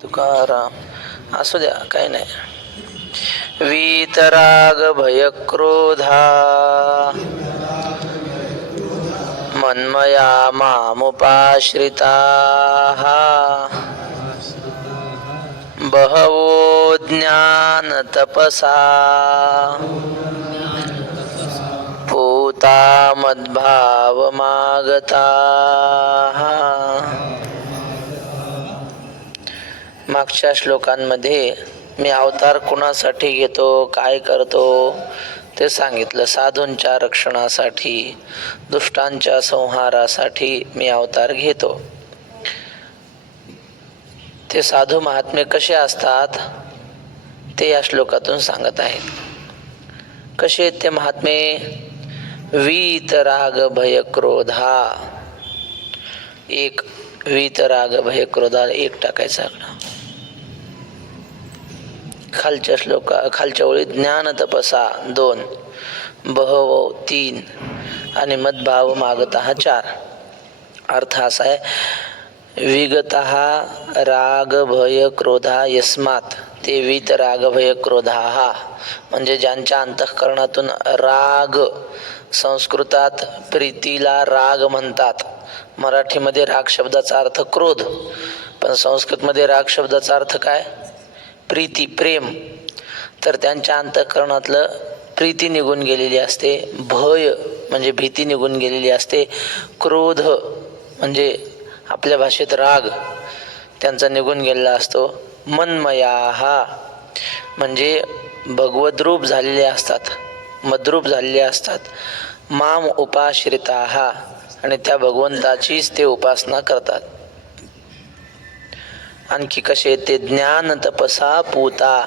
तुकाराम. असू द्या, काही नाही. वीतराग भय क्रोधा मन्मया मामुपाश्रिताः बहवो ज्ञान तपसा पूता मद्भावमागताः. मागच्या श्लोकांमध्ये मी अवतार कुणासाठी घेतो, काय करतो ते सांगितलं. साधूंच्या रक्षणासाठी, दुष्टांच्या संहारासाठी मी अवतार घेतो. ते साधू महात्मे कसे असतात ते या श्लोकातून सांगत आहेत. कसे आहेत ते महात्मे? वीत राग भय क्रोधा. एक वीत राग भय क्रोधा एक टाकायचा. खालच्या ओळीत ज्ञान तपसा 2, बहव 3 आणि मद्भाव मागता 4. अर्थ असा आहे, विगतः राग भय क्रोधा यस्मात ते वीत राग भय क्रोधा. म्हणजे ज्यांच्या अंतःकरणातून राग, संस्कृतात प्रीतीला राग म्हणतात, मराठीमध्ये राग शब्दाचा अर्थ क्रोध, पण संस्कृतमध्ये राग शब्दाचा अर्थ काय? प्रीती, प्रेम. तर त्यांच्या अंतःकरणातलं प्रीती निघून गेलेली असते, भय म्हणजे भीती निघून गेलेली असते, क्रोध म्हणजे आपल्या भाषेत राग त्यांचा निघून गेलेला असतो. मन्मयाः म्हणजे भगवद्रूप झालेले असतात, मद्रूप झालेले असतात. माम उपाश्रिताः आणि त्या भगवंताचीच ते उपासना करतात. आणखी कसे ते ज्ञान तपसा पूता,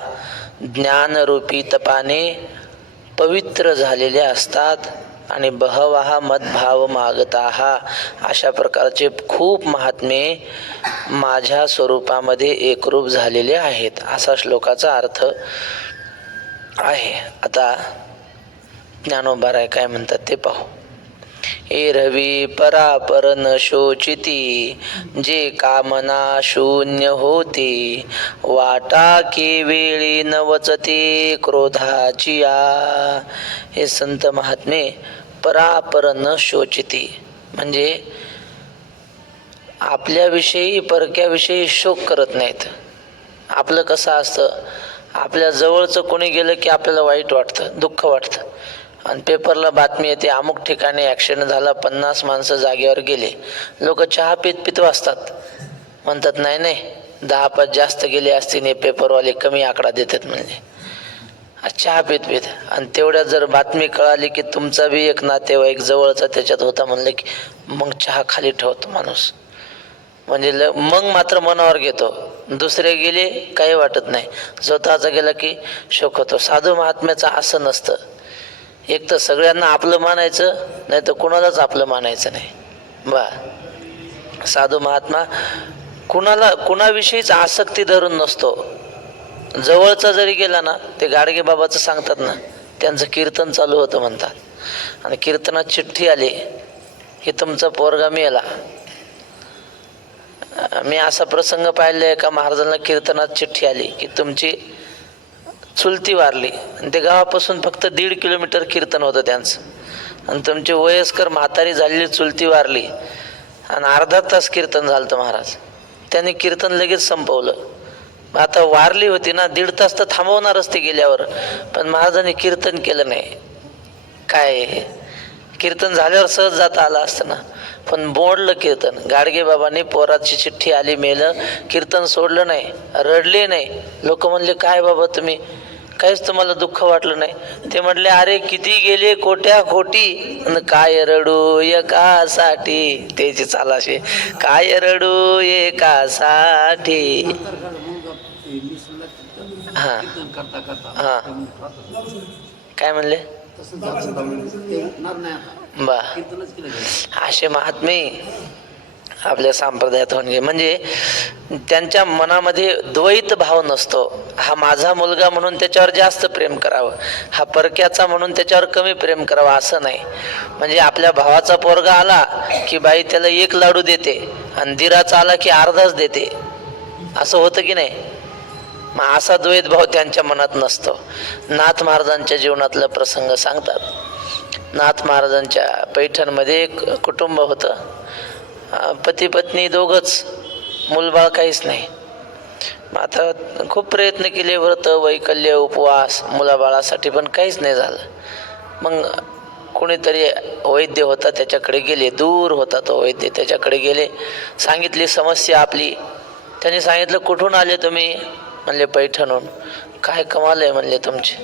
ज्ञानरूपी तपाने पवित्र झालेले असतात. आणि बहवः मद्भाव मागताः अशा प्रकारचे खूप महात्मे माझ्या स्वरूपामध्ये एकरूप झालेले आहेत, असा श्लोकाचा अर्थ आहे. आता ज्ञानोबा काय म्हणतात ते पाहू. एरवी परापर न शोचिती, जे कामना शून्य होती, वाटा केवेळी न वचते क्रोधाची या. हे संत महात्मे परापर न शोचिती म्हणजे आपल्याविषयी परक्याविषयी शोक करत नाहीत. आपलं कसं असतं, आपल्या जवळचं कोणी गेलं की आपल्याला वाईट वाटतं, दुःख वाटतं. आणि पेपरला बातमी येते अमुक ठिकाणी ॲक्सिडेंट झाला, 50 माणसं जागेवर गेले. लोक चहा पीत वाचतात, म्हणतात नाही नाही 10-5 जास्त गेले असतील, हे पेपरवाले कमी आकडा देतात. म्हणजे चहा पीत आणि तेवढ्यात जर बातमी कळाली की तुमचा बी एक नातेवाईक जवळचा त्याच्यात होता, म्हणलं की मग चहा खाली ठेवतो माणूस. म्हणजे मग मात्र मनावर घेतो. दुसरे गेले काही वाटत नाही, स्वतःचा गेला की शोक होतो. साधू महात्म्याचं असं नसतं. एक तर सगळ्यांना आपलं मानायचं, नाही तर कुणालाच आपलं मानायचं नाही. साधू महात्मा कुणाविषयीच आसक्ती धरून नसतो. जवळचा जरी गेला ना, ते गाडगे बाबाचं सांगतात ना, त्यांचं कीर्तन चालू होतं म्हणतात, आणि कीर्तनात चिठ्ठी आली की तुमचा पोरगा मेला. मी असा प्रसंग पाहिलाय का महाराजांना कीर्तनात चिठ्ठी आली की तुमची चुलती वारली, आणि ते गावापासून फक्त 1.5 किलोमीटर कीर्तन होतं त्यांचं, आणि तुमची वयस्कर म्हातारी झालेली चुलती वारली, आणि अर्धा तास कीर्तन झालं. महाराज त्यांनी कीर्तन लगेच संपवलं. आता वारली होती ना, 1.5 तास तर थांबवणारच ते गेल्यावर, पण महाराजांनी कीर्तन केलं नाही. काय कीर्तन झाल्यावर सहज जाता आलं असतं ना, पण मोडलं कीर्तन. गाडगे बाबांनी पोराची चिठ्ठी आली, मेलं, कीर्तन सोडलं नाही, रडले नाही. लोक म्हणले काय बाबा तुम्ही, काहीच तुम्हाला दुःख वाटलं नाही? ते म्हटले अरे किती गेले कोट्या कोटी, काय रडू एकासाठी. त्याची चालाशे काय रडू एकासाठी. हा हा काय म्हणले बा. असे महात्मे आपल्या संप्रदायात होऊन गेले. म्हणजे त्यांच्या मनामध्ये द्वैत भाव नसतो. हा माझा मुलगा म्हणून त्याच्यावर जास्त प्रेम करावं, हा परक्याचा म्हणून त्याच्यावर कमी प्रेम करावं, असं नाही. म्हणजे आपल्या भावाचा पोरगा आला की बाई त्याला 1 लाडू देते, आणि दिराचा आला की अर्धाच देते. असं होतं की नाही? मग असा द्वैतभाव त्यांच्या मनात नसतो. नाथ महाराजांच्या जीवनातला प्रसंग सांगतात. नाथ महाराजांच्या पैठणमध्ये एक कुटुंब होतं. पती पत्नी दोघंच, मूलबाळ काहीच नाही. मग आता खूप प्रयत्न केले, व्रत वैकल्य उपवास मुलाबाळासाठी, पण काहीच नाही झालं. मग कोणीतरी वैद्य होता त्याच्याकडे गेले, दूर होता तो वैद्य, त्याच्याकडे गेले, सांगितली समस्या आपली. त्यांनी सांगितलं कुठून आले तुम्ही? म्हणले पैठणहून. काय कमाल आहे म्हणले तुमची.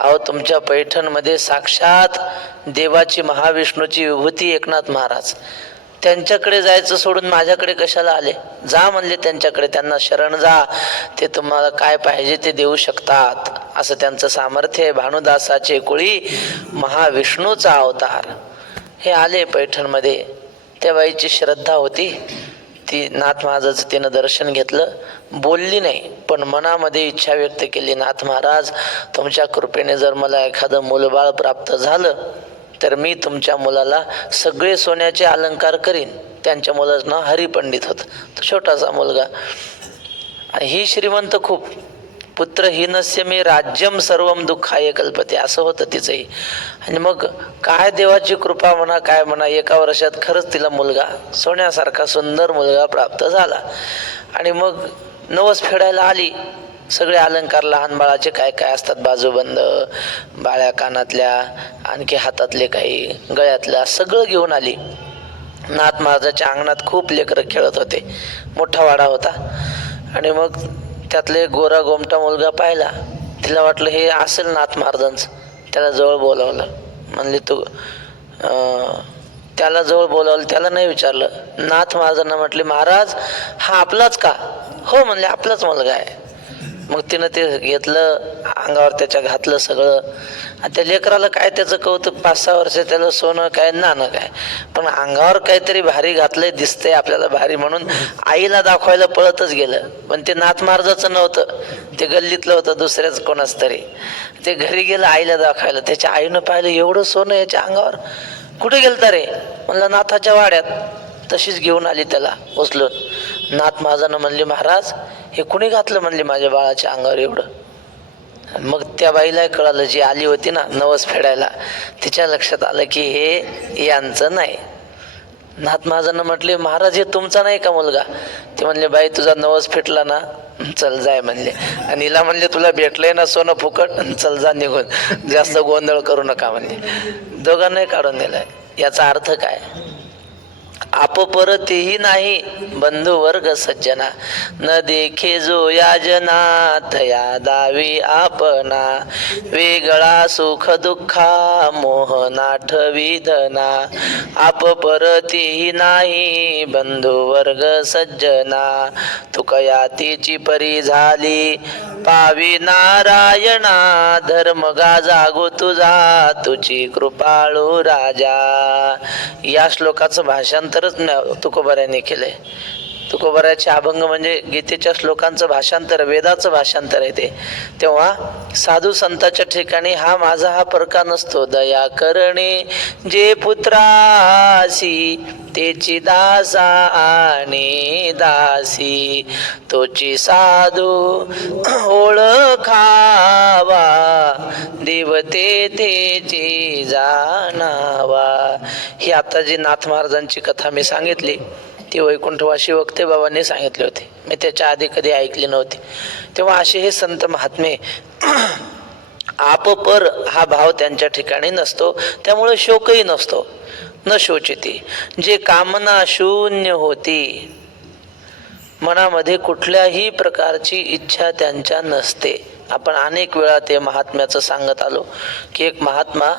अहो तुमच्या पैठणमध्ये साक्षात देवाची महाविष्णूची विभूती एकनाथ महाराज, त्यांच्याकडे जायचं सोडून माझ्याकडे कशाला आले? जा म्हणले त्यांच्याकडे, त्यांना शरण जा, ते तुम्हाला काय पाहिजे ते देऊ शकतात, असं त्यांचं सामर्थ्य आहे. भानुदासाचे कुळी महाविष्णूचा अवतार. हे आले पैठणमध्ये. त्या बाईची श्रद्धा होती. ती नाथ महाराजाचं तिनं दर्शन घेतलं, बोलली नाही, पण मनामध्ये इच्छा व्यक्त केली, नाथ महाराज तुमच्या कृपेने जर मला एखादं मूलबाळ प्राप्त झालं तर मी तुमच्या मुलाला सगळे सोन्याचे अलंकार करीन. त्यांच्या मुलाचं नाव हरिपंडित होतं, तो छोटासा मुलगा. ही श्रीमंत खूप. पुत्रहीनस्य मे राज्यम सर्वम दुःखाय कल्पते, असं होतं तिचंही. आणि मग काय देवाची कृपा म्हणा काय म्हणा, 1 वर्षात खरंच तिला मुलगा, सोन्यासारखा सुंदर मुलगा प्राप्त झाला. आणि मग नवस फेडायला आली. सगळे अलंकार लहान बाळाचे काय काय असतात, बाजूबंद, बाळ्या कानातल्या, आणखी हातातले काही, गळ्यातल्या, सगळं घेऊन आली. नाथ महाराजाच्या अंगणात खूप लेकरं खेळत होते, मोठा वाडा होता. आणि मग त्यातले गोरा गोमटा मुलगा पाहिला, तिला वाटलं हे असेल नाथ महाराजांचं. त्याला जवळ बोलावलं. म्हणले तू त्याला जवळ बोलावलं, त्याला नाही विचारलं. नाथ महाराजांना म्हटले महाराज हा आपलाच का? हो म्हणले आपलाच मुलगा आहे. मग तिनं ते घेतलं, अंगावर त्याच्या घातलं सगळं. आणि त्या लेकराला काय त्याचं कौतुक, 5-6 वर्ष त्याला सोनं काय नाणं काय, पण अंगावर काहीतरी भारी घातलंय, दिसतंय आपल्याला भारी, म्हणून आईला दाखवायला पळतच गेलं. पण ते नाथ महाराजाचं नव्हतं, ते गल्लीतलं होतं दुसऱ्याच कोणाच तरी. ते घरी गेलं आईला दाखवायला. त्याच्या आईनं पाहिलं एवढं सोनं याच्या अंगावर, कुठे गेलता रे? म्हणलं नाथाच्या वाड्यात. तशीच घेऊन आली त्याला उचलून. नाथ महाराजांना म्हणले महाराज हे कुणी घातलं म्हणले माझ्या बाळाच्या अंगावर एवढं. मग त्या बाईला कळालं, जी आली होती ना नवस फेडायला, तिच्या लक्षात आलं की हे यांचं नाही. नाथ महाराजांना म्हटले महाराज हे तुमचा नाही का मुलगा? ते म्हणले बाई तुझा नवस फेटला ना, चल जाय म्हणले. आणि हिला म्हणले तुला भेटलंय ना सोनं फुकट, चल जा निघून, जास्त गोंधळ करू नका म्हणले. दोघांनाही काढून दिलाय. याचा अर्थ काय? आपपर तेही नाही बंधू वर्ग सज्जना, न देखे जो याजना थया दावी आपणा, वेगळा सुख दुःखा मोह नाठवी धना. आपपर तेही नाही बंधू वर्ग सज्जना, तुकया तिची परी झाली पावी नारायणा. धर्म गाजागो तुझा तुझी कृपाळू राजा. या श्लोकाचं भाषांतरच तुकोबाऱ्याने केलंय. तुकोबाऱ्याचे अभंग म्हणजे गीतेच्या श्लोकांचं भाषांतर, वेदाचं भाषांतर आहे ते. तेव्हा साधू संतांच्या ठिकाणी हा माझा हा परका नसतो. दया करणे जे पुत्रासी तेची दासा आणि दासी, तोची साधू ओळखावा देवते तेची जाणावा. ही आता जी नाथ महाराजांची कथा मी सांगितली ती वैकुंठवासी वक्ते बाबांनी सांगितले होते, मी त्याच्या आधी कधी ऐकली नव्हती. तेव्हा असे हे संत महात्मे आपपर हा भाव त्यांच्या ठिकाणी नसतो, त्यामुळे शोकही नसतो. न शोचिती, जे कामना शून्य होती, मनामध्ये कुठल्याही प्रकारची इच्छा त्यांच्या नसते. आपण अनेक वेळा ते महात्म्याचं सांगत आलो की एक महात्मा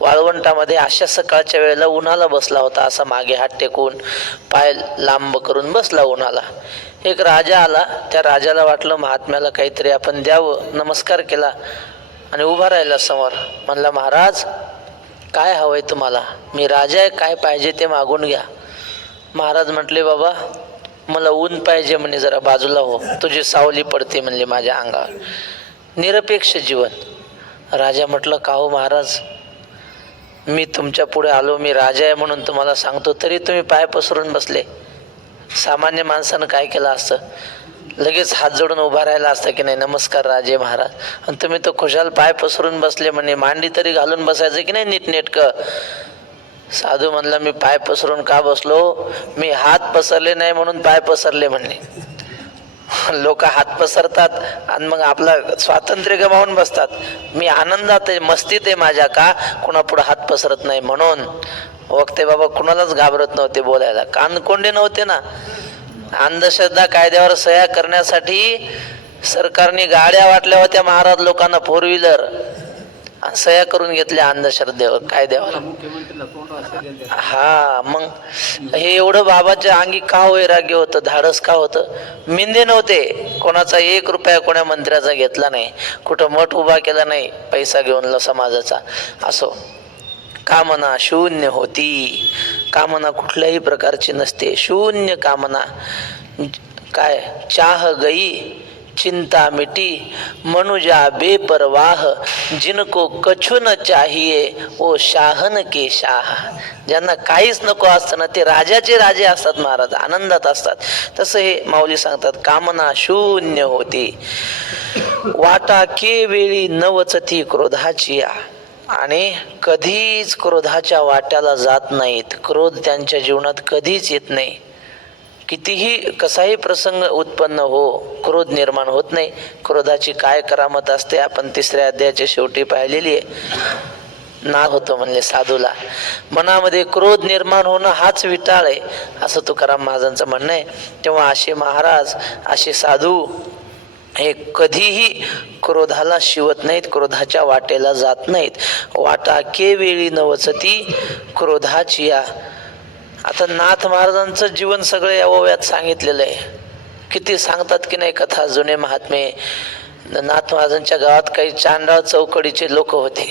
वाळवंटामध्ये अशा सकाळच्या वेळेला उन्हाला बसला होता, असा मागे हात टेकून पाय लांब करून बसला उन्हाला. एक राजा आला, त्या राजाला वाटलं महात्म्याला काहीतरी आपण द्यावं, नमस्कार केला आणि उभा राहिला समोर. म्हणला महाराज काय हवंय तुम्हाला? मी राजा आहे, काय पाहिजे ते मागून घ्या. महाराज म्हटले बाबा मला ऊन पाहिजे म्हणे, जरा बाजूला हो, तुझी सावली पडते म्हणले माझ्या अंगावर. निरपेक्ष जीवन. राजा म्हटलं का हो महाराज, मी तुमच्या पुढे आलो, मी राजा आहे म्हणून तुम्हाला सांगतो, तरी तुम्ही पाय पसरून बसले. सामान्य माणसानं काय केलं असतं? लगेच हात जोडून उभा राहिला असता की नाही, नमस्कार राजे महाराज. आणि तुम्ही तो खुशाल पाय पसरून बसले म्हणे, मांडी तरी घालून बसायचं की नाही नीटनेटकं. साधू म्हणला, मी पाय पसरून का बसलो, मी हात पसरले नाही म्हणून पाय पसरले म्हणले. लोक हात पसरतात आणि मग आपला स्वातंत्र्य गमावून बसतात. मी आनंदात आहे, मस्तीत आहे माझ्या, का कुणापुढे हात पसरत नाही म्हणून. वक्ते बाबा कुणालाच घाबरत नव्हते बोलायला, कानकोंडे नव्हते ना. अंधश्रद्धा कायद्यावर सह्या करण्यासाठी सरकारने गाड्या वाटल्या होत्या महाराज लोकांना, फोर व्हीलर, सह्या करून घेतल्या अंधश्रद्धेवर कायद्यावर. हा, मग हे एवढं बाबाच्या अंगी का वैराग्य होतं, धाडस का होतं. मिंदे नव्हते, कोणाचा 1 रुपया कोणा मंत्र्याचा घेतला नाही, कुठं मठ उभा केला नाही पैसा घेऊन समाजाचा. असो, कामना शून्य होती, कामना कुठल्याही प्रकारची नसते, शून्य कामना. काय चाह गई चिंता मिटी, मनुजा बेपरवाह, जिनको कछु न चाहिए ओ शाहन के शाह. ज्यांना काहीच नको असतं ना, ते राजाचे राजे असतात महाराज, आनंदात असतात. तसं हे माऊली सांगतात, कामना शून्य होती. वाटा केवेळी नवचती क्रोधाची, आणि कधीच क्रोधाच्या वाट्याला जात नाहीत. क्रोध त्यांच्या जीवनात कधीच येत नाही. कितीही कसाही प्रसंग उत्पन्न हो, क्रोध निर्माण होत नाही. क्रोधाची काय करामत असते आपण 3ऱ्या अध्यायाच्या शेवटी पाहिलेली आहे. ना होतो म्हणले साधूला, मनामध्ये क्रोध निर्माण होणं हाच विटाळ आहे, असं तुकाराम महाराजांचं म्हणणं आहे. तेव्हा असे महाराज, असे साधू हे कधीही क्रोधाला शिवत नाहीत, क्रोधाच्या वाटेला जात नाहीत. वाटा केवेळी नवचती क्रोधाची. आता नाथ महाराजांचं जीवन सगळं या ओव्यात सांगितलेलं आहे. किती सांगतात की नाही कथा, जुने महात्मे. नाथ महाराजांच्या गावात काही चांडाळ चौकडीचे लोक होते.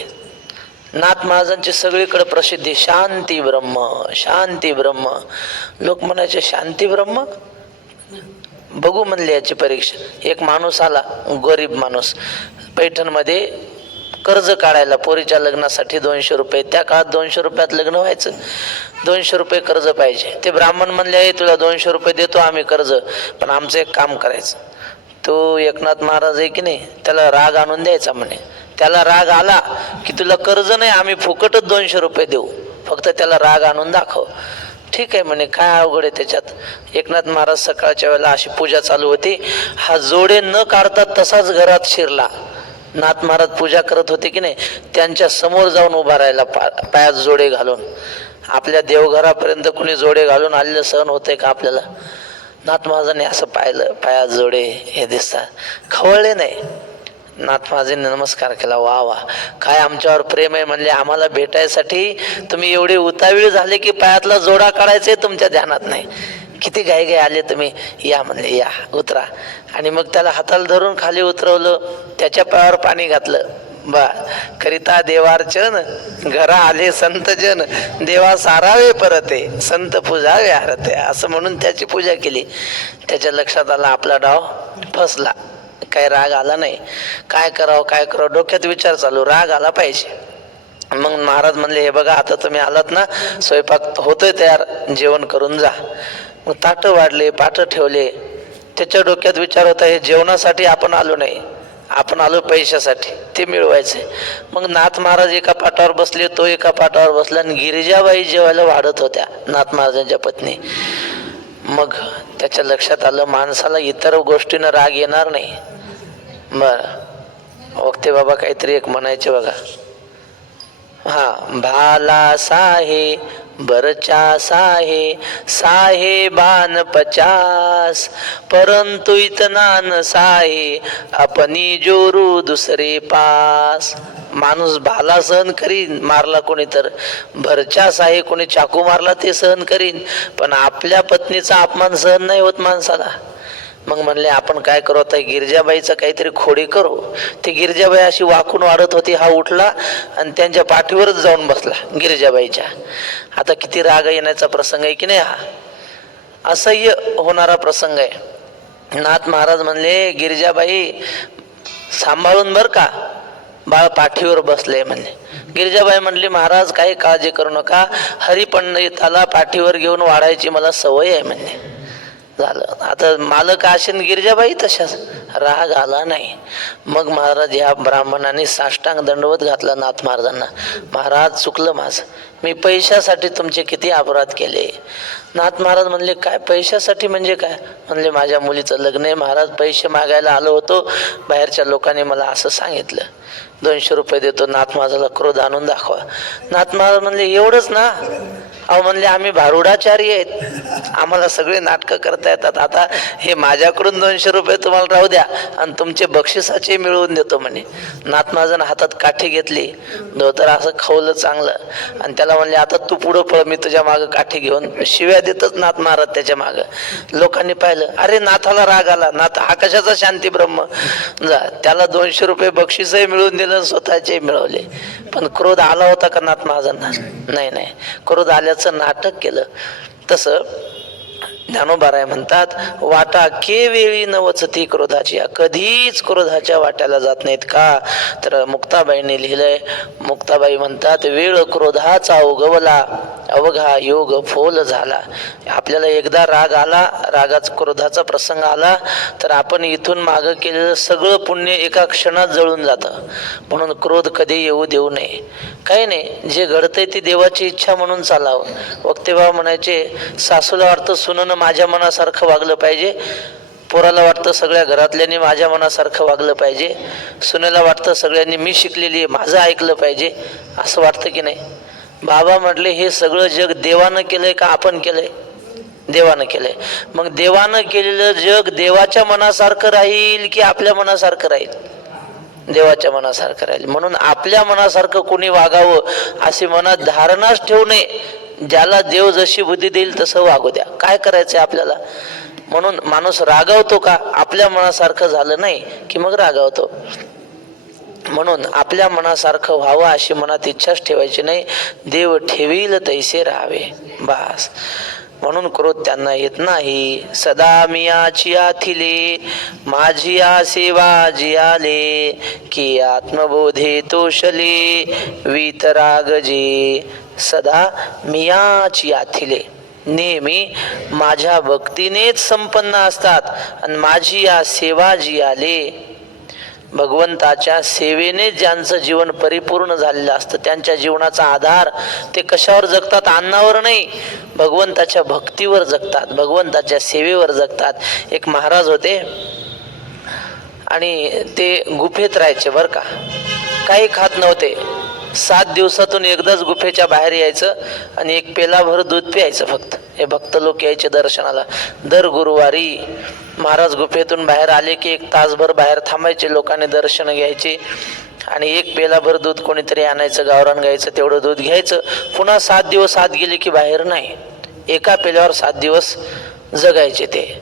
नाथ महाराजांची सगळीकडे प्रसिद्धी, शांती ब्रह्म, शांती ब्रह्म. लोक म्हणायचे, शांती ब्रह्म, बघू म्हणले याची परीक्षा. एक माणूस आला, गरीब माणूस, पैठणमध्ये कर्ज काढायला पोरीच्या लग्नासाठी 200 रुपये. त्या काळात 200 रुपयात लग्न व्हायचं. 200 रुपये कर्ज पाहिजे. ते ब्राह्मण म्हणले, तुला 200 रुपये देतो आम्ही कर्ज, पण आमचं एक काम करायचं. तो एकनाथ महाराज आहे की नाही, त्याला राग आणून द्यायचा म्हणे. त्याला राग आला की तुला कर्ज नाही, आम्ही फुकटच 200 रुपये देऊ, फक्त त्याला राग आणून दाखव. ठीक आहे म्हणे, काय अवघड आहे त्याच्यात. एकनाथ महाराज सकाळच्या वेळेला अशी पूजा चालू होती, हा जोडे न काढता तसाच घरात शिरला. नाथ महाराज पूजा करत होते की नाही, त्यांच्या समोर जाऊन उभा राहिला, पायात जोडे घालून. आपल्या देवघरापर्यंत कुणी जोडे घालून आलेलं सहन होतंय का आपल्याला. नाथ महाराजांनी असं पाहिलं, पायात जोडे हे दिसतात, खवळले नाही. नाथ महाराजांनी नमस्कार केला, वा वा, काय आमच्यावर प्रेम आहे म्हणले. आम्हाला भेटायसाठी तुम्ही एवढे उतावीळ झाले की पायातला जोडा काढायचे तुमच्या ध्यानात नाही. किती घाई घाई आले तुम्ही, या म्हणले, या उतरा. आणि मग त्याला हाताला धरून खाली उतरवलं, त्याच्या पायावर पाणी घातलं. बा करिता देवार्चन, घरा आले संतजन, देवा सारावे परते, संत पूजावे आरते, असं म्हणून त्याची पूजा केली. त्याच्या लक्षात आला आपला डाव फसला. काय राग आला नाही. काय करावं काय करावं डोक्यात विचार चालू, राग आला पाहिजे. मग महाराज म्हणले, हे बघा आता तुम्ही आलात ना, स्वयंपाक होतोय तयार, जेवण करून जा. मग ताटं वाढले, पाटं ठेवले. त्याच्या डोक्यात विचार होता, हे जेवणासाठी आपण आलो नाही, आपण आलो पैशासाठी, ते मिळवायचे. मग नाथ महाराज एका पाटावर बसले, तो एका पाटावर बसला, आणि गिरिजाबाई जेवायला वाढत होत्या, नाथ महाराजांच्या पत्नी. मग त्याच्या लक्षात आलं, माणसाला इतर गोष्टीनं राग येणार नाही. बरं, वक्ते बाबा काहीतरी एक म्हणायचे बघा, हा, भाला साहे बरचा साहे, साहेबान 50, परंतु इतना न साहे, अपनी जोरू दुसरे पास. माणूस भाला सहन करीन, मारला कोणी तर, भरच्या साहे कोणी चाकू मारला ते सहन करीन, पण आपल्या पत्नीचा अपमान सहन नाही होत माणसाला. मग म्हणले, आपण काय करू आता, गिरजाबाईचं काहीतरी खोडी करू. ती गिरजाबाई अशी वाकून वाढत होती, हा उठला आणि त्यांच्या पाठीवरच जाऊन बसला गिरजाबाईच्या. आता किती राग येण्याचा प्रसंग आहे की नाही, हा असह्य होणारा प्रसंग आहे. नाथ महाराज म्हणले, गिरजाबाई सांभाळून बर का, बाळ पाठीवर बसले म्हणले. गिरजाबाई म्हणली, महाराज काही काळजी करू नका, हरिपंडिताला पाठीवर घेऊन वाढायची मला सवय आहे म्हणले. झालं. आता मालक आशीन गिरजाबाई तशाच, राग आला नाही. मग महाराज या ब्राह्मणाने साष्टांग दंडवत घातला नाथ महाराजांना. महाराज चुकलं माझं, मी पैशासाठी तुमचे किती अपराध केले. नाथ महाराज म्हणले काय पैशासाठी म्हणजे काय? म्हणले माझ्या मुलीचं लग्न आहे महाराज, पैसे मागायला आलो होतो, बाहेरच्या लोकांनी मला असं सांगितलं, 200 रुपये देतो. नाथ महाराजाला क्रोध आणून दाखवा. नाथ महाराज म्हणले एवढंच ना? अहो म्हणले आम्ही भारुडाचारी आहेत, आम्हाला सगळे नाटकं करता येतात. आता हे माझ्याकडून 200 रुपये तुम्हाला राहू द्या आणि तुमचे बक्षिसाचे मिळवून देतो म्हणे. नाथ महाराजांनी हातात काठी घेतली, धोतर असं खवलं चांगलं आणि त्याला म्हणले आता तू पुढं पळ, मी तुझ्या मागं काठी घेऊन. शिव्या देतच नाथ महाराज त्याच्या मागं. लोकांनी पाहिलं, अरे नाथाला राग आला, नाथ हा कशाचा शांती ब्रह्म. त्याला 200 रुपये बक्षीसही मिळवून दिलं, स्वतःचे मिळवले. पण क्रोध आला होता का नाथ महाराजांना? नाही. क्रोध आल्याचं नाटक केलं. तसं ज्ञानोबाराय म्हणतात, वाटा केवेळी न वचती क्रोधाची, कधीच क्रोधाच्या वाट्याला जात नाहीत. का तर मुक्ताबाईंनी लिहिलंय. मुक्ताबाई म्हणतात, वेळ क्रोधाचा उगवला, अवघा योग फोल झाला. आपल्याला एकदा राग आला, रागाचा क्रोधाचा प्रसंग आला तर आपण इथून मागं केलेलं सगळं पुण्य एका क्षणात जळून जातं. म्हणून क्रोध कधी येऊ देऊ नये. काही नाही, जे घडतंय ती देवाची इच्छा म्हणून चालावं. वक्तेबाबा म्हणायचे, सासूला वाटतं सुननं माझ्या मनासारखं वागलं पाहिजे, पोराला वाटतं सगळ्या घरातल्यांनी माझ्या मनासारखं वागलं पाहिजे, सुनेला वाटतं सगळ्यांनी मी शिकलेली आहे माझं ऐकलं पाहिजे. असं वाटतं की नाही? बाबा म्हटले हे सगळं जग देवानं केलंय का आपण केलंय? देवानं केलंय. मग देवानं केलेलं जग देवाच्या मनासारखं राहील की आपल्या मनासारखं राहील? देवाच्या मनासारखं राहील. म्हणून आपल्या मनासारखं कोणी वागावं अशी मनात धारणाच ठेवू नये. ज्याला देव जशी बुद्धी देईल तसं वागू द्या. काय करायचंय आपल्याला? म्हणून माणूस रागावतो का? आपल्या मनासारखं झालं नाही की मग रागावतो. म्हणून आपल्या मनासारखं व्हावं अशी मनात इच्छाच ठेवायची नाही. देव ठेवील तैसे राहावे बास. म्हणून क्रोध त्यांना येत नाही. सदा मियाची आथिले, माझी आ सेवा जियाले, की आत्मबोधे तोषले, वीतराग जे. सदा मियाची आथिले, नेहमी माझ्या भक्तीनेच संपन्न असतात आणि माझी या सेवा जियाले. भगवंताच्या सेवेने ज्यांचं जीवन परिपूर्ण झालेलं असतं त्यांच्या जीवनाचा आधार ते कशावर जगतात? अन्नावर नाही, भगवंताच्या भक्तीवर जगतात, भगवंताच्या सेवेवर जगतात. एक महाराज होते आणि ते गुफेत राहायचे बरं का, काही खात नव्हते. 7 दिवसातून एकदाच गुफेच्या बाहेर यायचं आणि एक पेलाभर दूध प्यायचं फक्त. हे भक्त लोक यायचे दर्शनाला. दर गुरुवारी महाराज गुफेतून बाहेर आले की 1 तासभर बाहेर थांबायचे, लोकांनी दर्शन घ्यायचे आणि एक पेलाभर दूध कोणीतरी आणायचं, गावरान गायचं, तेवढं दूध घ्यायचं. पुन्हा 7 दिवस आत गेले की बाहेर नाही. एका पेल्यावर 7 दिवस जगायचे ते.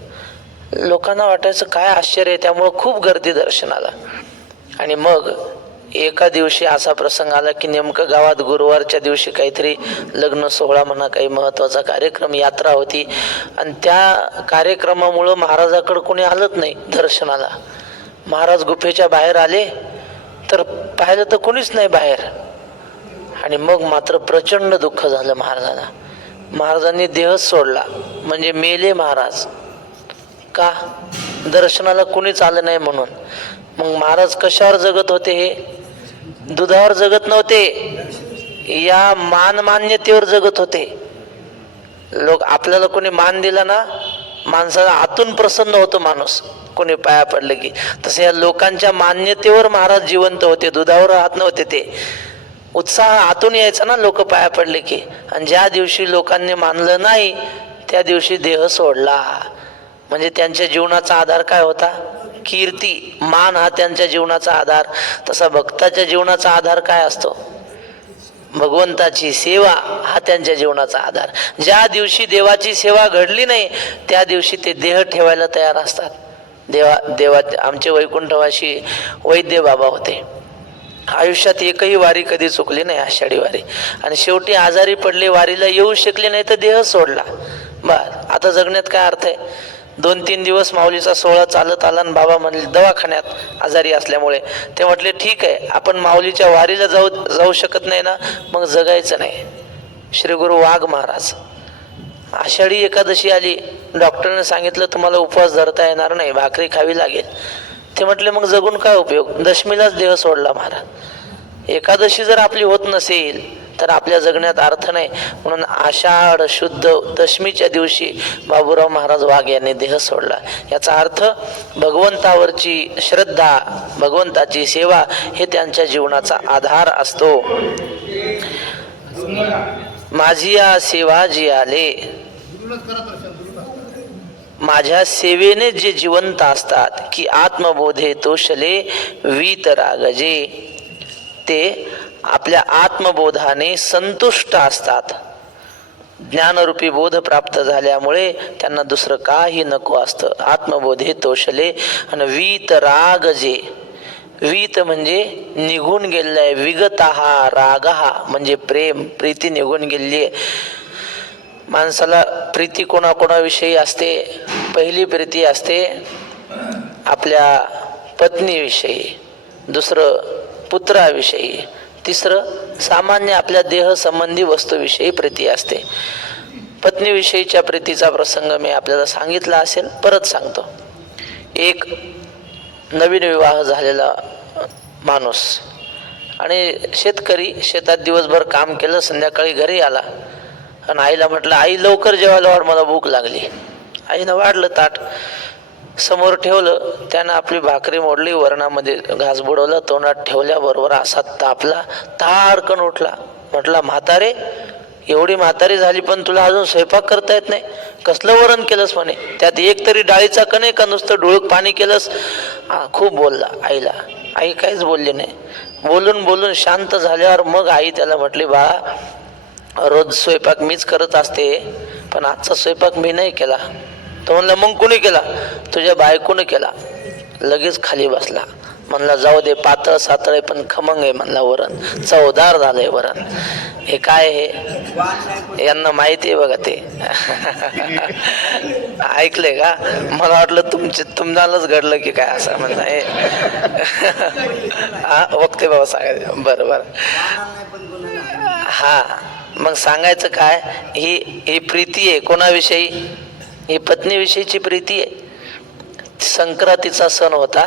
लोकांना वाटायचं काय आश्चर्य आहे. त्यामुळं खूप गर्दी दर्शनाला. आणि मग एका दिवशी असा प्रसंग आला की नेमकं गावात गुरुवारच्या दिवशी काहीतरी लग्न सोहळा म्हणा, काही महत्वाचा कार्यक्रम, यात्रा होती आणि त्या कार्यक्रमामुळं महाराजाकडे कोणी आलंच नाही दर्शनाला. महाराज गुफेच्या बाहेर आले तर पाहिलं तर कोणीच नाही बाहेर. आणि मग मात्र प्रचंड दुःख झालं महाराजांना. महाराजांनी देहच सोडला, म्हणजे मेले महाराज. का? दर्शनाला कोणीच आलं नाही म्हणून. मग महाराज कशावर जगत होते? हे दुधावर जगत नव्हते, या मान्यतेवर जगत होते. लोक आपल्याला कोणी मान दिला ना, माणसाला आतून प्रसन्न होतो माणूस कोणी पाया पडलं की. तसे या लोकांच्या मान्यतेवर महाराज जिवंत होते, दुधावर राहत नव्हते. ते उत्साह आतून यायचा ना लोक पाया पडले की. आणि ज्या दिवशी लोकांनी मानलं नाही त्या दिवशी देह सोडला. म्हणजे त्यांच्या जीवनाचा आधार काय होता? कीर्ती, मान हा त्यांच्या जीवनाचा आधार. तसा भक्ताच्या जीवनाचा आधार काय असतो? भगवंताची सेवा हा त्यांच्या जीवनाचा आधार. ज्या दिवशी देवाची सेवा घडली नाही त्या दिवशी ते देह ठेवायला तयार असतात. देवा आमचे वैकुंठवासी वैद्य बाबा होते. आयुष्यात एकही वारी कधी चुकली नाही, आषाढी वारी. आणि शेवटी आजारी पडले, वारीला येऊ शकले नाही तर देह सोडला. बस, आता जगण्यात काय अर्थ आहे? 2-3 दिवस माऊलीचा सोहळा चालत आला आणि बाबा म्हणले दवाखान्यात आजारी असल्यामुळे. ते म्हटले ठीक आहे, आपण माऊलीच्या वारीला जाऊ शकत नाही ना, मग जगायचं नाही. श्री गुरु वाघ महाराज आषाढी एकादशी आली, डॉक्टरने सांगितलं तुम्हाला उपवास धरता येणार नाही, भाकरी खावी लागेल. ते म्हटले मग जगून काय उपयोग, दशमीलाच देह सोडला महाराज. एकादशी जर आपली होत नसेल तर आपल्या जगण्यात अर्थ नाही. म्हणून आषाढ शुद्ध दशमीच्या दिवशी बाबूराव महाराज वाघ यांनी देह सोडला. याचा अर्थ भगवंतावरची श्रद्धा, भगवंताची सेवा हे त्यांच्या जीवनाचा आधार असतो. माझी या सेवा जी आले, माझ्या सेवेने जे जिवंत असतात की आत्मबोधे तोषले वीतरागजे, ते आपल्या आत्मबोधाने संतुष्ट असतात. ज्ञानरूपी बोध प्राप्त झाल्यामुळे त्यांना दुसरं काही नको असतं. आत्मबोधे तोषले आणि वीतरागजे, वीत म्हणजे निघून गेलेला आहे, विगतहा रागहा म्हणजे प्रेम, प्रीती निघून गेली आहे. माणसाला प्रीती कोणाकोणाविषयी असते? पहिली प्रीती असते आपल्या पत्नीविषयी, दुसरं पुत्राविषयी, तिसरं सामान्य आपल्या देह संबंधी वस्तूविषयी प्रीती असते. पत्नीविषयीच्या प्रीतीचा प्रसंग मी आपल्याला सांगितला असेल, परत सांगतो. एक नवीन विवाह झालेला माणूस आणि शेतकरी शेतात दिवसभर काम केलं, संध्याकाळी घरी आला आणि आईला म्हटलं आई लवकर जेवायला वाढ, मला भूक लागली. आईनं वाढलं ताट, समोर ठेवलं. त्यानं आपली भाकरी मोडली, वरणामध्ये घास बुडवलं, तोंडात ठेवल्याबरोबर असा तापला, ताडकन उठला. म्हटला म्हातारे, एवढी म्हातारी झाली पण तुला अजून स्वयंपाक करता येत नाही? कसलं वरण केलंस म्हणे, त्यात एक तरी डाळीचा कणे का नुसतं डोळक पाणी केलंस? खूप बोलला आईला. आई काहीच बोलली नाही. बोलून बोलून शांत झाल्यावर मग आई त्याला म्हटली बाळा, रोज स्वयंपाक मीच करत असते पण आजचा स्वयंपाक मी नाही केला. तो म्हणला मग कोणी केला? तुझ्या बायकोने केला. लगेच खाली बसला. म्हणला जाऊ दे, पातळ सातळ आहे पण खमंग आहे म्हणला वरण, चवदार झालंय वरण. हे काय हे यांना माहिती आहे बघा ते. ऐकले का? मला वाटलं तुम्हालाच घडलं की काय असं म्हणलं. हा वक्ते बाबा सांगायचं. बरं बरं. हा मग सांगायचं काय, ही प्रीती आहे कोणाविषयी? ही पत्नीविषयीची प्रीती आहे. संक्रांतीचा सण होता.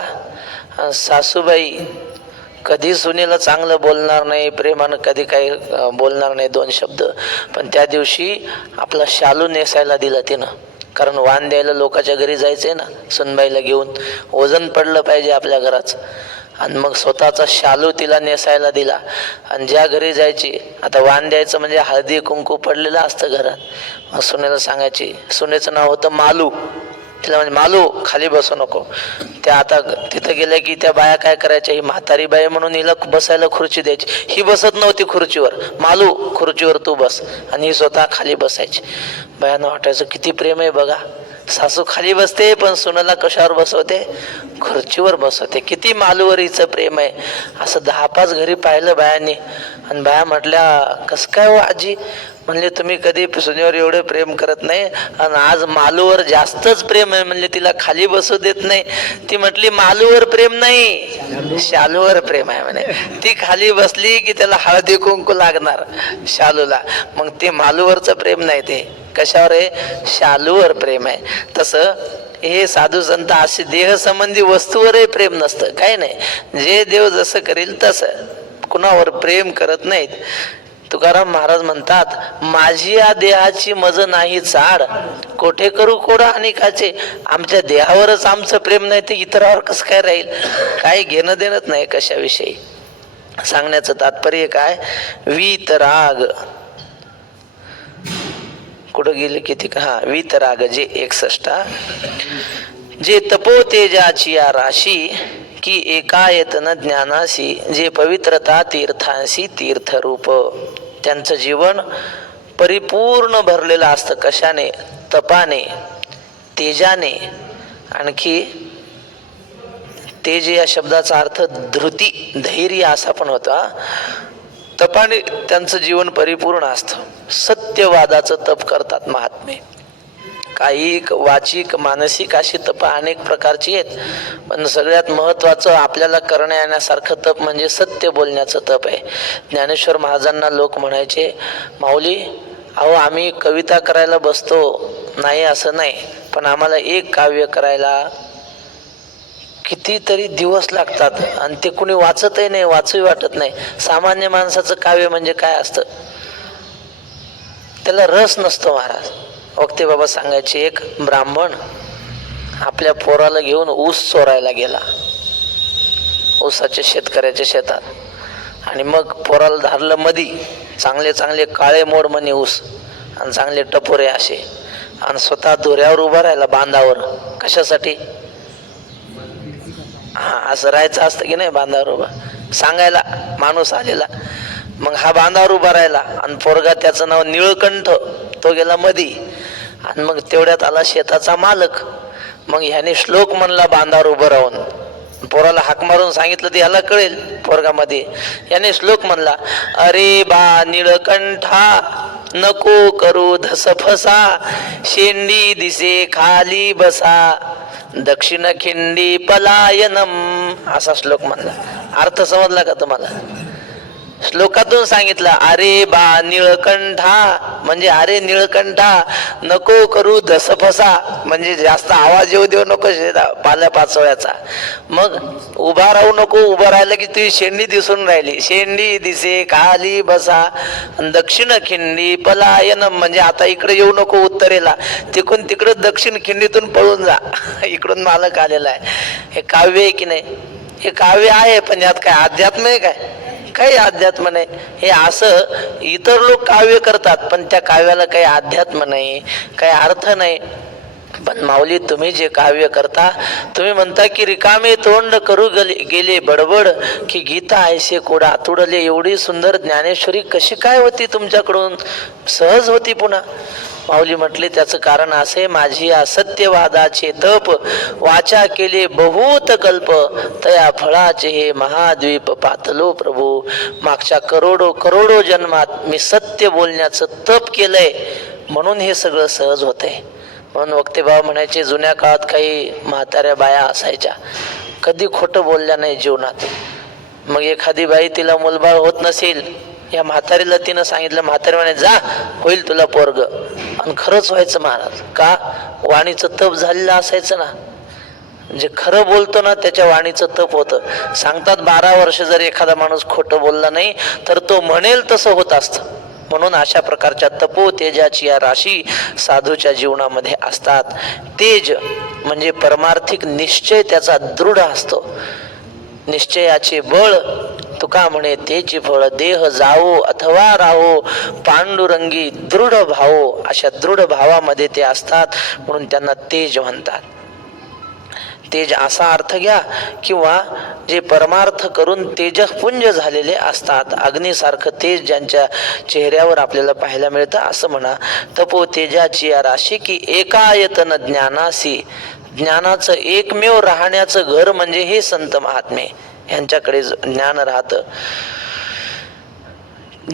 सासूबाई कधी सुनेला चांगलं बोलणार नाही, प्रेमानं कधी काही बोलणार नाही, दोन शब्द, पण त्या दिवशी आपला शालू नेसायला दिला तिनं. कारण वाण द्यायला लोकांच्या घरी जायचंय ना, सुनबाईला घेऊन वजन पडलं पाहिजे आपल्या घराचं. आणि मग स्वतःचा शालू तिला नेसायला दिला. आणि ज्या घरी जायची, आता वाण द्यायचं म्हणजे हळदी कुंकू पडलेलं असतं घरात. मग सुनेला सांगायची, सुनेचं नाव होतं मालू. तिला म्हणजे मालू खाली बसू नको. त्या आता तिथं गेल्या की त्या बाया काय करायच्या, ही म्हातारी बाई म्हणून हिला बसायला खुर्ची द्यायची. ही बसत नव्हती खुर्चीवर, मालू खुर्चीवर तू बस, आणि ही स्वतः खाली बसायची. बायांना वाटायचं किती प्रेम आहे बघा, सासू खाली बसते पण सुनेला कशावर बसवते? खुर्चीवर बसवते. किती मालूवर हिचं प्रेम आहे. असं 10-5 घरी पाहिलं बायांनी. आणि बाया म्हटल्या कसं काय हो आजी? म्हणले तुम्ही कधी सुनेवर एवढे प्रेम करत नाही आणि आज मालूवर जास्तच प्रेम आहे. म्हणले तिला खाली बसू देत नाही. ती म्हटली मालूवर प्रेम नाही, शालूवर प्रेम आहे म्हणे. ती खाली बसली की त्याला हळदी कुंकू लागणार शालूला. मग ते मालूवरचं प्रेम नाही, ते कशावर आहे? शालूवर प्रेम आहे. तसं हे साधू संत असे देह संबंधी वस्तूवरही प्रेम नसतं, काही नाही. जे देव जसं करेल तसं, कुणावर प्रेम करत नाहीत. तुकाराम महाराज म्हणतात, माझी या देहाची मज नाही चाड, कोठे करू कोडा अनेकाचे. आमच्या देहावरच आमचं प्रेम नाही ते इतरावर कसं काय राहील? काही घेणं देणंच नाही कशाविषयी. सांगण्याचं तात्पर्य काय? वीतराग कुठं गेले किती का? हा वीतराग जे 61. जे तपो तेजाची या राशी की एकायतन ज्ञानासी, जे पवित्रता तीर्थांशी तीर्थरूप. त्यांचं जीवन परिपूर्ण भरलेलं असतं. कशाने? तपाने, तेजाने. आणखी तेज या शब्दाचा अर्थ धृती, धैर्य असा पण होता. तपाने त्यांचं जीवन परिपूर्ण असतं. सत्यवादाचं तप करतात महात्मे. कायिक, वाचिक, मानसिक अशी तप अनेक प्रकारची आहेत. पण सगळ्यात महत्वाचं आपल्याला करण्या येण्यासारखं तप म्हणजे सत्य बोलण्याचं तप आहे. ज्ञानेश्वर महाराजांना लोक म्हणायचे, माऊली अहो आम्ही कविता करायला बसतो नाही असं नाही, पण आम्हाला एक काव्य करायला कितीतरी दिवस लागतात आणि ते कुणी वाचतही नाही, वाचूही वाटत नाही. सामान्य माणसाचं काव्य म्हणजे काय असतं, त्याला रस नसतो. महाराज वक्ते बाबा सांगायचे, एक ब्राह्मण आपल्या पोराला घेऊन ऊस चोरायला गेला ऊसाच्या शेतकऱ्याच्या शेतात, आणि मग पोराला धरलं मधी, चांगले चांगले काळे मोड म्हणे ऊस आणि चांगले टपोरे असे, आणि स्वतः दोऱ्यावर उभा राहिला बांधावर. कशासाठी? हा, असं राहायचं असतं की नाही बांधावर उभा, सांगायला माणूस आलेला. मग हा बांधावर उभा राहिला आणि पोरगा, त्याचं नाव निळकंठ, तो गेला मधी, आणि मग तेवढ्यात आला शेताचा मालक. मग ह्याने श्लोक म्हणला बांधावर उभं राहून, पोराला हाक मारून सांगितलं ते ह्याला कळेल पोरगामध्ये. याने श्लोक म्हणला, अरे बा निळकंठा नको करू धसफसा, शेंडी दिसे खाली बसा, दक्षिण खिंडी पलायनम, असा श्लोक म्हणला. अर्थ समजला का तुम्हाला? श्लोकातून सांगितलं, अरे बा निळकंठा म्हणजे अरे निळकंठा नको करू धसफसा, म्हणजे जास्त आवाज येऊ देऊ नको पाल्या पाचोळ्याचा. मग उभा राहू नको, उभं राहिलं की तुझी शेंडी दिसून राहिली, शेंडी दिसे खाली बसा, दक्षिण खिंडी पलायन म्हणजे आता इकडे येऊ नको उत्तरेला, तिकडून तिकडं दक्षिण खिंडीतून पळून जा, इकडून मालक आलेला आहे. हे काव्य आहे की नाही? हे काव्य आहे, पण यात काय अध्यात्म आहे काय? काही अध्यात्म नाही. हे असं इतर लोक काव्य करतात, पण त्या काव्याला काही अध्यात्म नाही, काही अर्थ नाही. पण माऊली, तुम्ही जे काव्य करता, तुम्ही म्हणता की रिकामे तोंड करू गेले बडबड, की गीता ऐसे कोडा तुडले. एवढी सुंदर ज्ञानेश्वरी कशी काय होती तुमच्याकडून? सहज होती. पुन्हा माऊली म्हटले, त्याचं कारण असे, माझी या सत्यवादाचे तप, वाचा केले बहुत कल्प, तया फळाचे हे महाद्वीप पातलो प्रभू. मागच्या करोडो जन्मात मी सत्य बोलण्याचं तप केलंय, म्हणून हे सगळं सहज होतंय. म्हणून वक्ते बाबा म्हणायचे, जुन्या काळात काही म्हाताऱ्या बाया असायच्या, कधी खोटं बोलल्या नाही जीवनात. मग एखादी बाई, तिला मुलबाळ होत नसेल, या म्हातारीला तिनं सांगितलं, म्हातारी म्हणे, जा होईल तुला पोरग, आणि खरंच व्हायचं महाराज. का? वाणीचं तप झालेलं असायचं ना. जे खरं बोलतो ना त्याच्या वाणीचं तप होतं. सांगतात 12 वर्ष जर एखादा माणूस खोटं बोलला नाही तर तो म्हणेल तसं होत असतं. म्हणून अशा प्रकारच्या तपो तेजाची या राशी साधूच्या जीवनामध्ये असतात. तेज म्हणजे परमार्थिक निश्चय त्याचा दृढ असतो. निश्चयाचे बळ तुका म्हणे तेची फळ, देह जावो अथवा राहो पांडुरंगी दृढ भावो. अशा दृढ भावामध्ये ते असतात, म्हणून त्यांना तेज म्हणतात. तेज असा अर्थ घ्या, किंवा जे परमार्थ करून तेजपुंज झालेले असतात, अग्नीसारखं तेज ज्यांच्या चेहऱ्यावर आपल्याला पाहायला मिळतं, असं म्हणा. तपो तेजाची या राशी की एकायतन ज्ञानासी, ज्ञानाचं एकमेव राहण्याचं घर म्हणजे हे संत महात्मे, यांच्याकडे ज्ञान राहतं.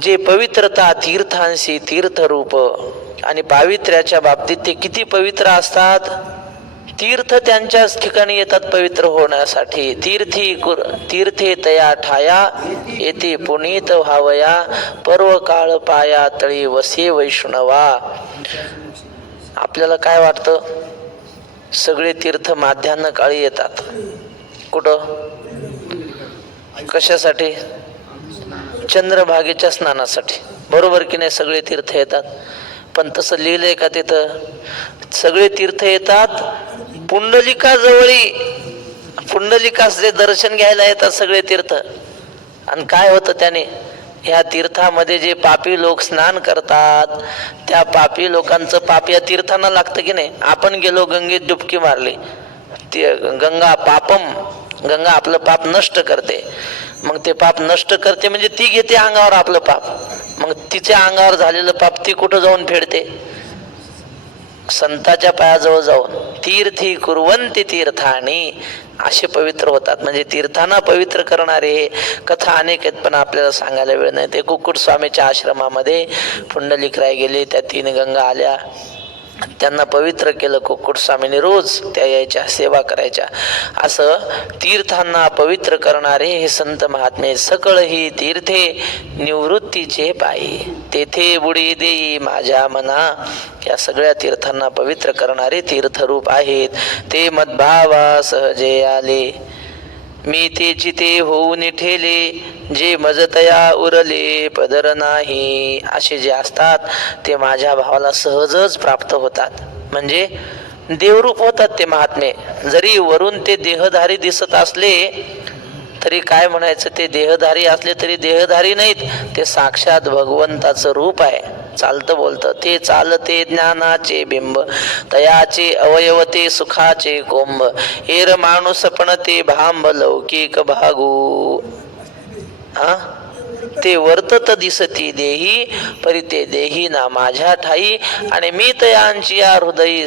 जे पवित्रता तीर्थांशी तीर्थरूप, आणि पावित्र्याच्या बाबतीत ते किती पवित्र असतात. तीर्थ त्यांच्याच ठिकाणी येतात पवित्र होण्यासाठी. तीर्थे तया ठाया येते पुनीत व्हावया, पर्व काळ पाया तळी वसे वैष्णवा. आपल्याला काय वाटतं? सगळे तीर्थ माध्यान्ह काळी येतात. कुठं? कशासाठी? चंद्रभागेच्या स्नानासाठी. बरोबर की नाही? सगळे तीर्थ येतात. पण तसं लिहिलंय का तिथं? सगळे तीर्थ येतात पुंडलिका जवळी, पुंडलिकाचे दर्शन घ्यायला येतात सगळे तीर्थ. आणि काय होतं त्याने? ह्या तीर्थामध्ये जे पापी लोक स्नान करतात, त्या पापी लोकांचं पाप या तीर्थांना लागतं की नाही? आपण गेलो गंगेत डुबकी मारली, गंगा पापम, गंगा आपलं पाप नष्ट करते. मग ते पाप नष्ट करते म्हणजे ती घेते अंगावर आपलं पाप. मग तिच्या अंगावर झालेलं पाप ती कुठं जाऊन फेडते? संताच्या पायाजवळ जाऊन. तीर्थी कुर्वंती तीर्थानी, असे पवित्र होतात. म्हणजे तीर्थांना पवित्र करणारे हे कथा अनेक आहेत, पण आपल्याला सांगायला वेळ नाही. ते कुक्कुट स्वामीच्या आश्रमामध्ये पुंडलिकराय गेले, त्या 3 गंगा आल्या. त्यांना पवित्र केलं. कुक्कुट स्वामींनी रोज त्या यायच्या, सेवा करायच्या. असं तीर्थांना पवित्र करणारे हे संत महात्मे सकळ ही तीर्थे निवृत्तीचे पायी, तेथे बुडी देई माझ्या मना. या सगळ्या तीर्थांना पवित्र करणारे तीर्थरूप आहेत. ते मद्भावा सहजे आले, मी तेची ते होऊन ठेले, जे मजतया उरले पदर नाही. असे जे असतात ते माझ्या भावाला सहजच प्राप्त होतात. म्हणजे देवरूप होतात ते महात्मे. जरी वरून ते देहधारी दिसत असले तरी काय म्हणायचं, ते देहधारी असले तरी देहधारी नाहीत, ते साक्षात भगवंताचं रूप आहे. चालतं बोलतं ते चालते ज्ञानाचे बिंब, तयाचे अवयव ते सुखाचे कोंब, एर माणूस पण ते भांब लौकिक भागू. ते वर्तत दिसती देही, परी ते देही ना माझ्या ठाई, आणि मी तयांची या हृदयी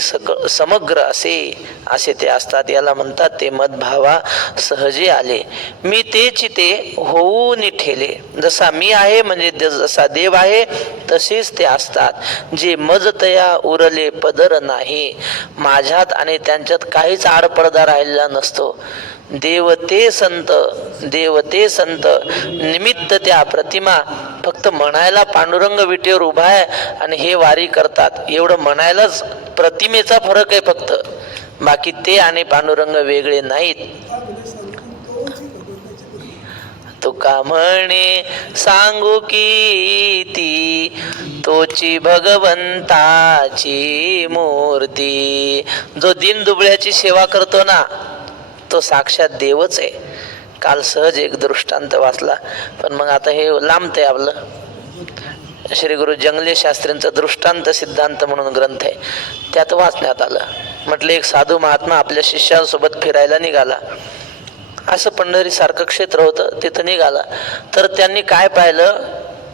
समग्र असे ते असतात. याला म्हणतात ते मद्भावा सहजे आले, मी तेची ते होऊन ठेले. जसा मी आहे म्हणजे जसा देव आहे तसेच ते असतात. जे मज तया उरले पदर नाही, माझ्यात आणि त्यांच्यात काहीच आडपडदा राहिलेला नसतो. देव ते संत निमित्त त्या प्रतिमा. फक्त म्हणायला पांडुरंग विटेवर उभा आहे आणि हे वारी करतात एवढं म्हणायलाच प्रतिमेचा फरक आहे फक्त. बाकी ते आणि पांडुरंग वेगळे नाहीत. तुका म्हणे सांगू कीती, तोची भगवंताची मूर्ती. जो दिन दुबळ्याची सेवा करतो ना तो साक्षात देवच आहे. काल सहज एक दृष्टांत वाचला, पण मग आता हे लांबतंय आपलं. श्री गुरु जंगले शास्त्रींचा दृष्टांत सिद्धांत म्हणून ग्रंथ आहे, त्यात वाचण्यात आलं. म्हटलं एक साधू महात्मा आपल्या शिष्यांसोबत फिरायला निघाला. असं पंढरी सारखं क्षेत्र होतं, तिथं निघाला. तर त्यांनी काय पाहिलं,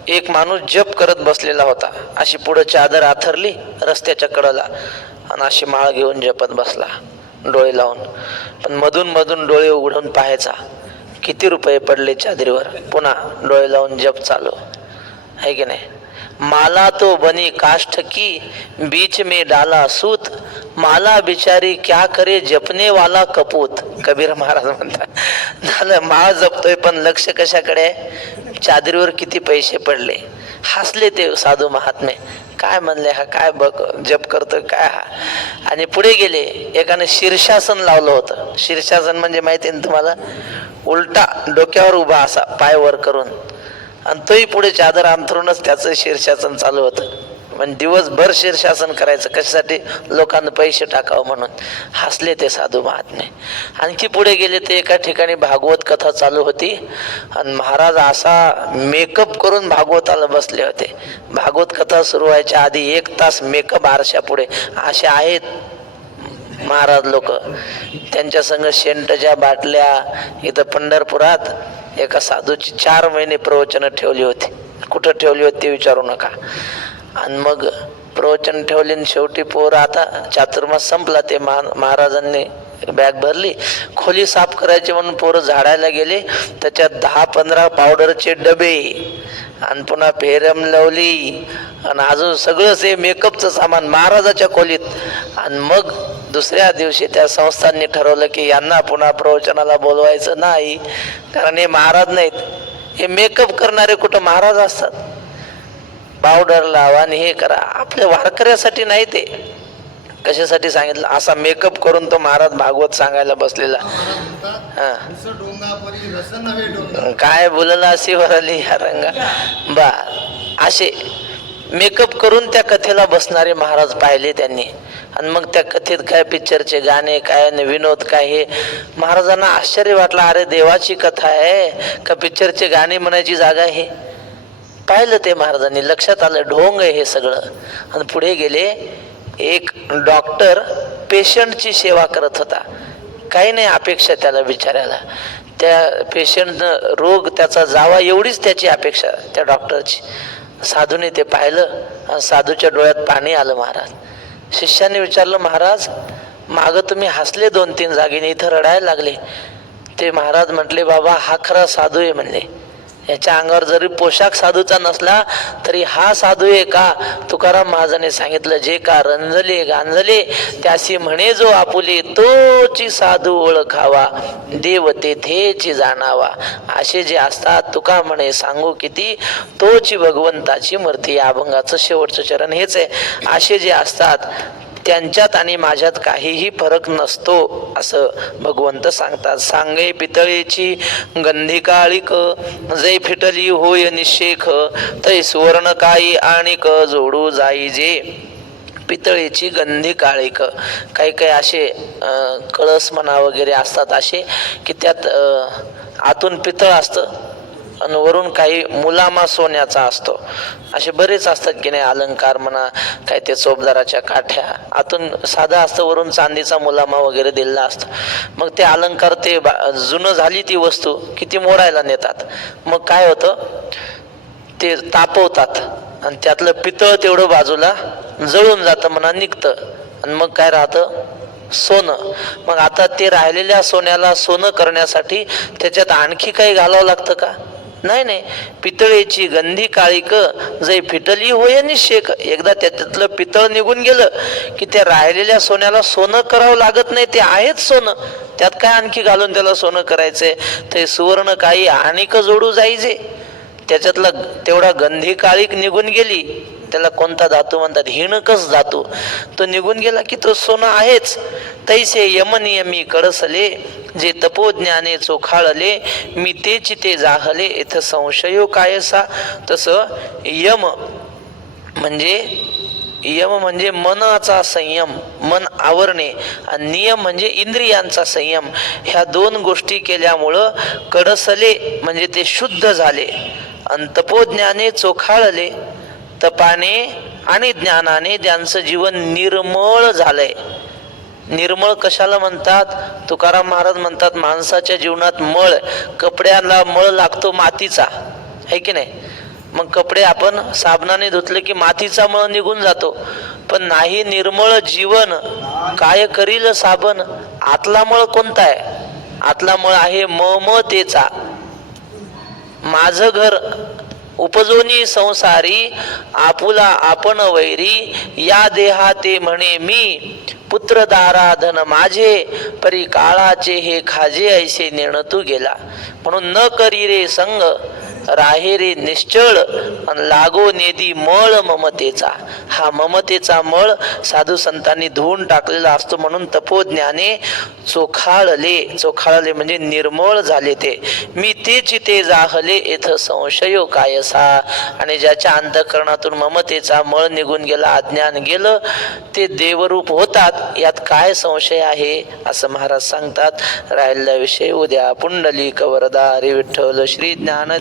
एक माणूस जप करत बसलेला होता. अशी पुढं चादर आथरली रस्त्याच्या कडेला आणि अशी माळ घेऊन जपत बसला डोळे लावून. पण मधून मधून डोळे उघडून पाहायचा किती रुपये पडले चादरीवर. पुन्हा डोळे लावून जप चालू आहे की नाही. माला तो बनी काष्ठ की बीच में डाला सूत, माला बिचारी क्या करे जपने वाला कपूत. कबीर महाराज म्हणतात झालं माळ जपतोय पण लक्ष कशाकडे आहे, चादरीवर किती पैसे पडले. हसले ते साधू महात्मे. काय म्हणले हा काय बघ जप करतोय काय हा. आणि पुढे गेले. एकाने शीर्षासन लावलं होतं. शीर्षासन म्हणजे माहिती आहे तुम्हाला, उलटा डोक्यावर उभा असा पाय वर करून, आणि तोही पुढे चादर अंथरूनच त्याचं शीर्षासन चालू होतं. म्हणजे दिवसभर शीर्षासन करायचं कशासाठी, लोकांना पैसे टाकावं म्हणून. हसले ते साधू महात्मे. आणखी पुढे गेले ते एका ठिकाणी भागवत कथा चालू होती आणि महाराज असा मेकअप करून भागवताला बसले होते. भागवत कथा सुरू व्हायच्या आधी 1 तास मेकअप आरशा पुढे. असे आहेत महाराज लोक. त्यांच्या संग शेंटच्या बाटल्या. इथं पंढरपुरात एका साधूची 4 महिने प्रवचन ठेवली होती. कुठं ठेवली होती ते विचारू नका. आणि मग प्रवचन ठेवले आणि शेवटी पोर आता चातुर्मास संपला. ते महाराजांनी बॅग भरली, खोली साफ करायची म्हणून पोरं झाडायला गेले. त्याच्यात 10-15 पावडरचे डबे आणि पुन्हा फेरम लावली आणि अजून सगळंच हे मेकअपचं सामान महाराजाच्या खोलीत. आणि मग दुसऱ्या दिवशी त्या संस्थांनी ठरवलं की यांना पुन्हा प्रवचनाला बोलवायचं नाही, कारण हे महाराज नाहीत. हे मेकअप करणारे कुठं महाराज असतात. पावडर लावा आणि हे करा, आपल्या वारकऱ्यासाठी नाही. ते कशासाठी सांगितलं, असा मेकअप करून तो महाराज भागवत सांगायला बसलेला. काय बोलला अशी वरली ह्या रंगा बा. असे मेकअप करून त्या कथेला बसणारे महाराज पाहिले त्यांनी. आणि मग त्या कथेत काय पिक्चरचे गाणे काय विनोद काय, हे महाराजांना आश्चर्य वाटलं. अरे देवाची कथा आहे का पिक्चरचे गाणे म्हणायची जागा आहे. पाहिलं ते महाराजांनी, लक्षात आलं ढोंग आहे हे सगळं. आणि पुढे गेले. एक डॉक्टर पेशंटची सेवा करत होता. काही नाही अपेक्षा त्याला बिचाऱ्याला, त्या पेशंटनं रोग त्याचा जावा एवढीच त्याची अपेक्षा त्या डॉक्टरची. साधूने ते पाहिलं आणि साधूच्या डोळ्यात पाणी आलं. महाराज शिष्याने विचारलं, महाराज मागं तुम्ही हसले 2-3 जागेने, इथं रडायला लागले. ते महाराज म्हटले, बाबा हा खरा साधू आहे म्हणले. याच्या अंगावर जरी पोशाख साधूचा नसला तरी हा साधू आहे का? तुकाराम महाराजांनी सांगितलं, जे का रंजले गांजले त्यासी म्हणे जो आपुले, तोची साधू ओळखावा देव तेथेची जाणावा. असे जे असतात तुका म्हणे सांगू किती, तोची भगवंताची मूर्ती. या अभंगाचं शेवटचं चरण हेच आहे. असे जे असतात त्यांच्यात आणि माझ्यात काहीही फरक नसतो असं भगवंत सांगतात. सांगे पितळेची गंधी काळिक, जै फिटली होय निशेख, तै सुवर्ण काही आणिक जोडू जाई जे. पितळेची गंधी काळिक, काही काही असे कळस म्हणा वगैरे असतात असे की त्यात आतून पितळ असतं आणि वरून काही मुलामा सोन्याचा असतो. असे बरेच असतात की नाही अलंकार म्हणा, काय ते चोपदाराच्या काठ्या आतून साधा असतं, वरून चांदीचा मुलामा वगैरे दिलेला असतो. मग ते अलंकार ते जुनं झाली ती वस्तू किती मोडायला नेतात. मग काय होतं, ते तापवतात आणि त्यातलं पितळ तेवढं बाजूला जळून जातं म्हणा, निघतं. आणि मग काय राहतं, सोनं. मग आता ते राहिलेल्या सोन्याला सोनं करण्यासाठी त्याच्यात आणखी काही घालावं लागतं का? नाही नाही. पितळेची गंधी काळिक, जै फिटली होय निशेख. एकदा त्याच्यातलं पितळ निघून गेलं की त्या राहिलेल्या सोन्याला सोनं करावं लागत नाही, ते आहेच सोनं. त्यात काय आणखी घालून त्याला सोनं करायचंय. ते सुवर्ण काही आणिक जोडू जाईजे. त्याच्यातला तेवढा गंधी काळिक निघून गेली, त्याला कोणता धातू म्हणतात, हिणकस धातू, तो निघून गेला की तो सोनं आहेच. तैसे यमनियमी कडसले, जे तपोज्ञाने चोखाळले, मी तेची ते जाहले इथं संशयो कायसा. तसं यम म्हणजे मनाचा संयम, मन आवरणे, आणि नियम म्हणजे इंद्रियांचा संयम. ह्या दोन गोष्टी केल्यामुळं कडसले म्हणजे ते शुद्ध झाले, आणि तपोज्ञाने चोखाळले, तपाने आणि ज्ञानाने त्यांचं जीवन निर्मळ झालंय. निर्मळ कशाला म्हणतात? तुकाराम महाराज म्हणतात, माणसाच्या जीवनात मळ, कपड्याला मळ लागतो मातीचा, आहे की नाही. मग कपडे आपण साबणाने धुतले की मातीचा मळ निघून जातो. पण नाही, निर्मळ जीवन काय करील साबण. आतला मळ कोणता आहे? आतला मळ आहे ममतेचा. माझं घर उपजोनी संसारी, आपुला आपण वैरी, या देहाते म्हणे मी, पुत्र दारा धन माझे, परी काळाचे हे खाजे ऐसे नेणतू गेला. म्हणून न करी रे संग, राहे रे निश्चळ, लागो नेदी मळ ममतेचा. हा ममतेचा मळ साधू संतांनी धुवून टाकलेला असतो. म्हणून तपोज्ञाने चोखाळले म्हणजे निर्मळ झाले ते. मी तेची ते जाहले इथं संशयो कायसा. आणि ज्याच्या अंतःकरणातून ममतेचा मळ निघून गेला, अज्ञान गेलं, ते देवरूप होतात. यात काय संशय आहे असं महाराज सांगतात. राहिलेला विषय उद्या. पुंडलिक वरदा हरी विठ्ठल श्री ज्ञान